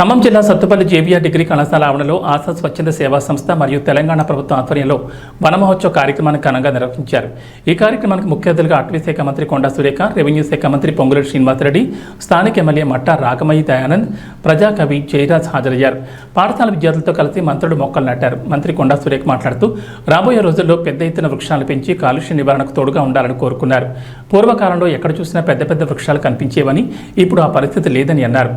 ఖమ్మం జిల్లా Sathupalli JVR degree కళాశాల ఆవరణలో ఆశా స్వచ్ఛంద సేవా సంస్థ మరియు తెలంగాణ ప్రభుత్వం ఆధ్వర్యంలో వన మహోత్సవ కార్యక్రమాన్ని ఘనంగా నిర్వహించారు. ఈ కార్యక్రమానికి ముఖ్య అతిథులుగా అటవీ శాఖ మంత్రి కొండా సురేఖ, రెవెన్యూ శాఖ మంత్రి పొంగులేటి శ్రీనివాసరెడ్డి, స్థానిక ఎమ్మెల్యే మట్టా రాగమయ్యి దయానంద్, ప్రజాకవి జయరాజ్ హాజరయ్యారు. పాఠశాల విద్యార్థులతో కలిసి మంత్రులు మొక్కలు నాటారు. మంత్రి కొండా సురేఖ మాట్లాడుతూ రాబోయే రోజుల్లో పెద్ద ఎత్తున వృక్షాలు పెంచి కాలుష్య నివారణకు తోడుగా ఉండాలని కోరుకున్నారు. పూర్వకాలంలో ఎక్కడ చూసినా పెద్ద పెద్ద వృక్షాలు కనిపించేవని, ఇప్పుడు ఆ పరిస్థితి లేదని అన్నారు.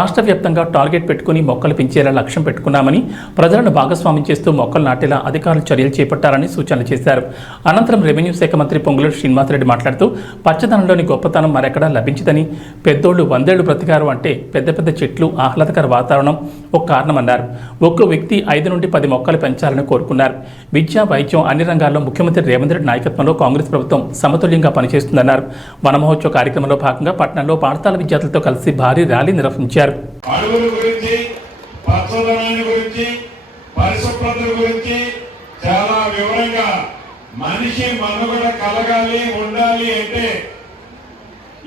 రాష్ట్ర వ్యాప్తంగా టార్గెట్ పెట్టుకుని మొక్కలు పెంచేలా లక్ష్యం పెట్టుకున్నామని, ప్రజలను భాగస్వామ్యం చేస్తూ మొక్కలు నాటేలా అధికారులు చర్యలు చేపట్టాలని సూచనలు చేశారు. అనంతరం రెవెన్యూ శాఖ మంత్రి పొంగులేటి శ్రీనివాసరెడ్డి మాట్లాడుతూ పచ్చదనంలోని గొప్పతనం మరెక్కడా లభించదని, పెద్దోళ్లు 100 ఏళ్లు బ్రతికారు అంటే పెద్ద పెద్ద చెట్లు, ఆహ్లాదకర వాతావరణం ఒక కారణమన్నారు. ఒక్కో వ్యక్తి 5 నుండి 10 మొక్కలు పెంచాలని కోరుకున్నారు. విద్య, వైద్యం అన్ని రంగాల్లో ముఖ్యమంత్రి రేవంత్ రెడ్డి నాయకత్వంలో కాంగ్రెస్ ప్రభుత్వం సమతుల్యంగా పనిచేస్తుందన్నారు. వన మహోత్సవ కార్యక్రమంలో భాగంగా పట్టణంలో పాఠశాల విద్యార్థులతో కలిసి భారీ ర్యాలీ నిర్వహించారు. అడవుల గురించి, పచ్చదనాన్ని గురించి, పరిశుభ్రత గురించి చాలా వివరంగా మనిషి మనుగడ కలగాలి, ఉండాలి అంటే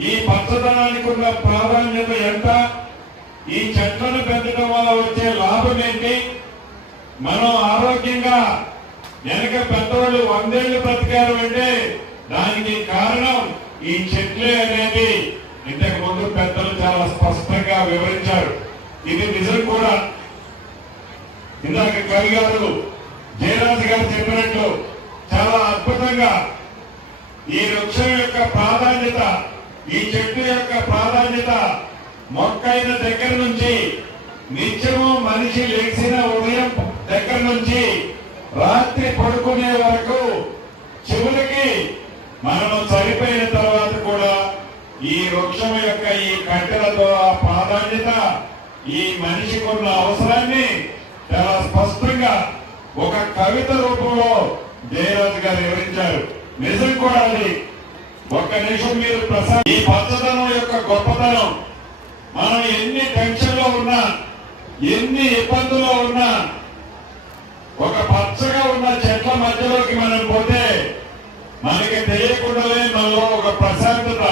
ఈ పచ్చదనానికి ఉన్న ప్రాధాన్యత ఎంత, ఈ చెట్లను పెంచడం వల్ల వచ్చే లాభం ఏంటి, మనం ఆరోగ్యంగా వెనక పెద్దవాళ్ళు 100 ఏళ్లు బ్రతికారు అంటే దానికి కారణం ఈ చెట్లే అనేది ఇంతకు ముందు పెద్దలు చాలా స్పష్టంగా వివరించారు. ఇది నిజం కూడా. ఇందాక కవి గారు, జయరాజ్ గారు చెప్పినట్లు చాలా అద్భుతంగా ఈ వృక్షం యొక్క ప్రాధాన్యత, ఈ చెట్టు యొక్క ప్రాధాన్యత మొక్కైన దగ్గర నుంచి నిత్యము మనిషి లేచిన ఉదయం దగ్గర నుంచి రాత్రి పడుకునే వరకు, చివరికి మనము చనిపోయిన తర్వాత కూడా ఈ వృక్షం యొక్క ఈ కట్టెలతో ఆ ప్రాధాన్యత, ఈ మనిషికి ఉన్న అవసరాన్ని చాలా స్పష్టంగా ఒక కవిత రూపంలో జయరాజు గారు వివరించారు. నిజం కూడా అది. ఒక్క నిమిషం మీరు ఈ పచ్చదనం యొక్క గొప్పతనం, మనం ఎన్ని టెన్షన్లో ఉన్నా, ఎన్ని ఇబ్బందుల్లో ఉన్నా, ఒక పచ్చగా ఉన్న చెట్ల మధ్యలోకి మనం పోతే మనకి తెలియకుండానే మనలో ఒక ప్రశాంతత,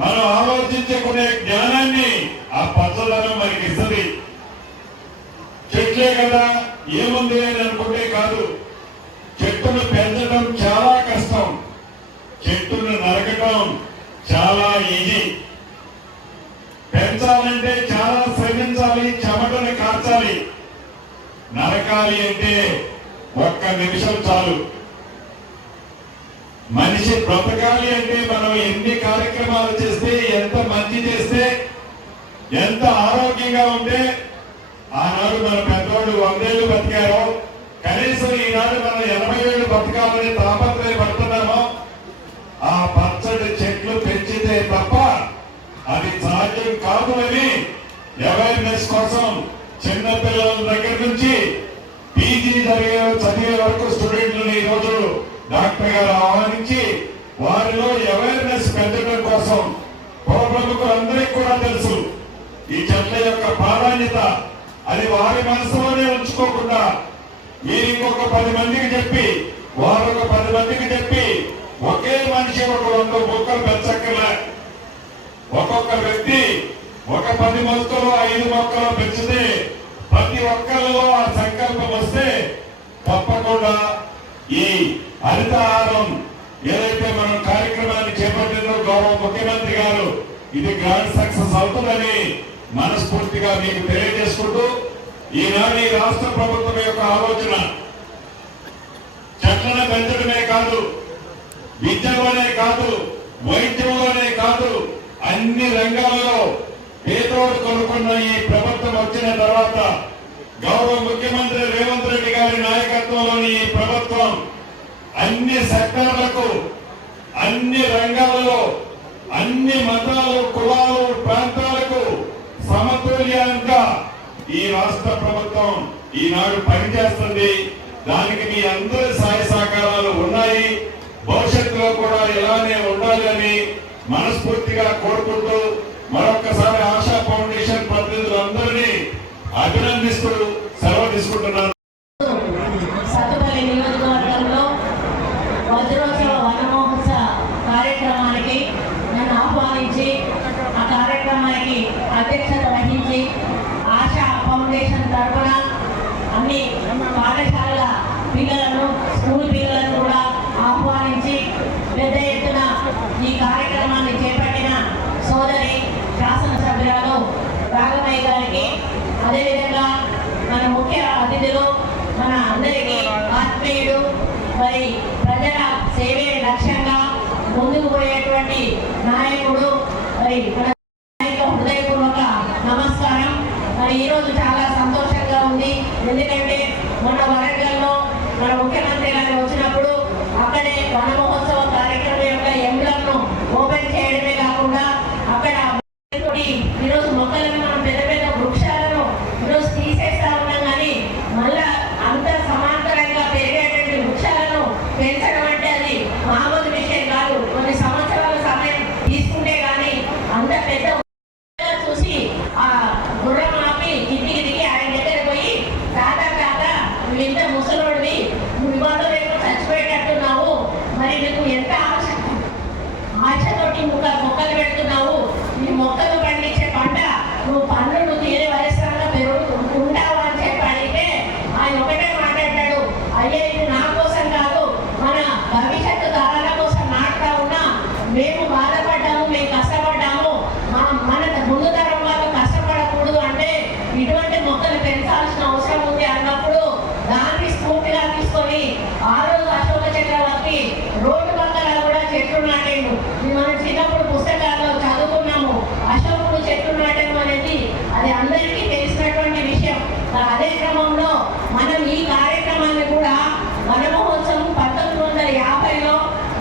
మనం ఆలోచించుకునే జ్ఞానాన్ని ఆ పచ్చదనం మనకి ఇస్తుంది. చెట్లే కదా ఏముంది అని అనుకుంటే కాదు. చెట్టును పెంచడం చాలా కష్టం, చెట్టును నరకడం చాలా ఈజీ. పెంచాలంటే చాలా శ్రమించాలి, చెమటను కార్చాలి. నరకాలి అంటే ఒక్క నిమిషం చాలు. మనిషి బ్రతకాలి అంటే మనం ఎన్ని కార్యక్రమాలు చేస్తే, ఎంత మంచి చేస్తే, ఎంత ఆరోగ్యంగా ఉంటే ఆనాడు మన పెద్దవాళ్ళు 100 ఏళ్లు బతికారో, కనీసం ఈనాడు మనం 80 ఏళ్లు బతకాలని తాపత్రయపడుతున్నామో, ఆ పచ్చడి చెట్లు పెంచితే తప్ప అది సాధ్యం కాదు అని అవేర్నెస్ కోసం చిన్నపిల్లల దగ్గర నుంచి పీజీ చదివే వరకు స్టూడెంట్లను ఈ రోజు డాక్టర్ గారు ఆహ్వానించి వారిలో అవేర్నెస్ పెంచడం కోసం, ప్రముఖులందరికీ కూడా తెలుసు ఈ చెట్ల యొక్క ప్రాధాన్యత. అది వారి మనసులోనే ఉంచుకోకుండా మీరు ఇంకొక 10 మందికి చెప్పి, వారు ఒక 10 మందికి చెప్పి, ఒకే మనిషి ఒక 100 మొక్కలు పెంచక్కర్లే. ఒక్కొక్క వ్యక్తి ఒక 10 మొక్కలు, 5 మొక్కలు పెంచితే ప్రతి ఒక్కరిలో ఆ సంకల్పం వస్తే తప్పకుండా ఈ హరితహారం ఏదైతే మనం కార్యక్రమాన్ని చేపట్టిందో గౌరవ ముఖ్యమంత్రి గారు, ఇది గ్రాండ్ సక్సెస్ అవుతుందని మనస్ఫూర్తిగా మీకు తెలియజేసుకుంటూ, ఈనాడు ఈ రాష్ట్ర ప్రభుత్వం యొక్క ఆలోచన చెట్లను పెంచడమే కాదు, విద్యలోనే కాదు, వైద్యంలోనే కాదు, అన్ని రంగాలలో పేదోడు కొనుక్కున్న ఈ ప్రభుత్వం వచ్చిన తర్వాత, గౌరవ ముఖ్యమంత్రి రేవంత్ రెడ్డి గారి నాయకత్వంలోని ఈ ప్రభుత్వం అన్ని సెక్టార్లకు, అన్ని రంగాలలో, అన్ని మతాలు, కులాలు, ప్రాంతాలకు సమతుల్యంగా ఈ రాష్ట్ర ప్రభుత్వం ఈనాడు పనిచేస్తుంది. దానికి మీ అందరి సహాయ సహకారాలు ఉన్నాయి. భవిష్యత్తులో కూడా ఇలానే ఉండాలి అని మనస్ఫూర్తిగా కోరుకుంటూ మరొకసారి ఆశా ఫౌండేషన్ ప్రతినిధులందరినీ అభినందిస్తూ సెలవు తీసుకుంటున్నాను. కార్యక్రమానికి నన్ను ఆహ్వానించి ఆ కార్యక్రమానికి అధ్యక్షత వహించి పిల్లలను స్కూల్ పిల్లలను కూడా ఆహ్వానించి పెద్ద ఎత్తున ఈ కార్యక్రమాన్ని చేపట్టిన సోదరి శాసనసభ్యురాలు రాఘమయ్య గారికి, అదేవిధంగా మన ముఖ్య అతిథులు మన అందరికీ ఆత్మీయుడు, మరి ప్రజల సేవే లక్ష్యంగా ముందుకు పోయేటువంటి నాయకుడు, మరి మన హృదయపూర్వక నమస్కారం. మరి ఈరోజు చాలా సంతోషంగా ఉంది. ఎందుకంటే మన వరంగల్లో మన ముఖ్యమంత్రి గారు వచ్చినప్పుడు అక్కడే వన మహోత్సవ కార్యక్రమం యొక్క ఎంబ్లంను ఓపెన్ చేయడమే కాకుండా అక్కడ ఈరోజు మొక్కలను మనం పెద్ద పెద్ద వృక్షాలను ఈరోజు తీసేస్తా ఉన్నాం, కానీ మళ్ళా అంత సమాంతరంగా పెరిగేటువంటి వృక్షాలను పెంచడం అంటే అది మామూలు విషయం కాదు. కొన్ని సంవత్సరాల సమయం తీసుకుంటే కానీ అంత పెద్ద చూసి ఆ గుర్రం ఆపి కిందికి ఆయన దగ్గర పోయి, తాతా నువ్వు ఇంత ముసలోడివి, నువ్వు ఇవాళ రేపు చచ్చిపోయేటట్టున్నావు, మరి నీకు ఎంత ఆశతోటి మొక్కలు పెడుతున్నావు, ఈ మొక్కలు పండించే పంట నువ్వు పన్నులు తీరే వయసులో ఉంటావు అని చెప్పి అడిగితే ఆయన ఒకటే మాట్లాడాడు, అయ్యే ఇది నా కోసం కాదు, మన భవిష్యత్తు తరాల కోసం నాటుతా ఉన్నా, మేము బాధపడ్డాము, మేము కష్టపడ్డాము, మన ముందు తరం వాళ్ళు కష్టపడకూడదు అంటే ఇటువంటి మొక్కలు పెంచాల్సిన అవసరం ఉంది అన్నప్పుడు దాన్ని స్ఫూర్తిగా తీసుకొని ఆ రోజు అశోక చక్రవర్తి రోడ్డు పక్కన కూడా చెట్లు నాటేడు. మనం చిన్నప్పుడు పుస్తకాల్లో చదువుకున్నాము, అశోకుడు చెట్లు నాటడం అనేది అది అందరికీ తెలిసినటువంటి విషయం. అదే క్రమంలో మనం ఈ కార్యక్రమాన్ని కూడా వన మహోత్సవం 1950లో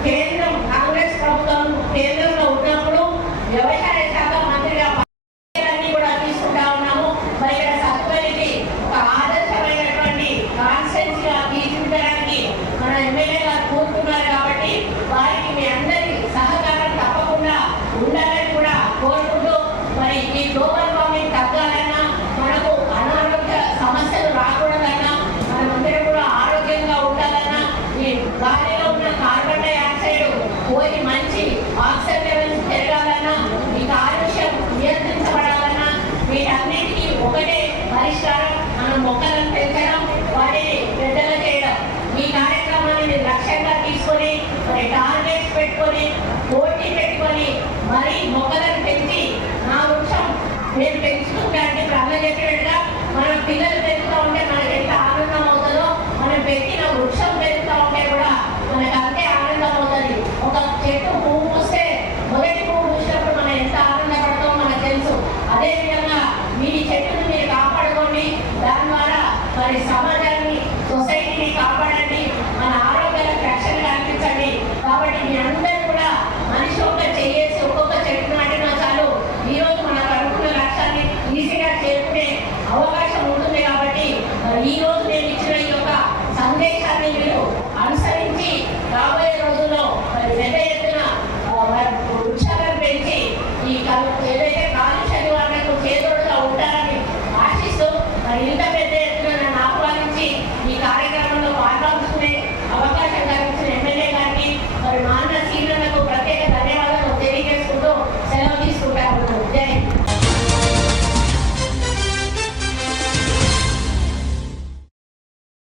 కేంద్రం కాంగ్రెస్ ప్రభుత్వం కేంద్రంలో ఉన్నప్పుడు వ్యవసాయ శాఖ మంత్రిగా కూడా తీసుకుంటా ఉన్నాము. మరి ఇక్కడ సత్పల్లికి ఒక ఆదర్శమైనటువంటి కాన్స్టెన్సీ గా తీర్చిదిద్దడానికి మన ఎమ్మెల్యే గారు కోరుతున్నారు కాబట్టి వారికి మీ అందరి సహకారం తప్పకుండా ఉండాలని కూడా కోరుకుంటూ, మరి ఈ గ్లోబల్ వార్మింగ్ తగ్గాలన్నా, మనకు అనారోగ్య సమస్యలు రాకూడదన్నా, మనమందరం కూడా ఆరోగ్యంగా ఉండాలన్నా, ఈ గాలిలో ఉన్న కార్బన్ డైఆక్సైడ్ పోయి మంచి ఆక్సిజన్ లెవెల్స్ పెరగాలన్నా, ఈ కాలుష్యం నియంత్రించబడాలన్నా, వీటన్నిటికీ ఒకటే పరిష్కారం మనం మొక్కలను పెంచడం, వాటిని పెద్దగా చేయడం. ఈ కార్యక్రమాన్ని లక్ష్యంగా తీసుకొని మరి టార్గెట్స్ పెట్టుకొని పోటీ పెట్టుకొని మరి మొక్కలను పెంచి నా వృక్షం నేను పెంచుకుంటా అంటే ఇప్పుడు అన్న చెప్పినట్టుగా మన పిల్లలు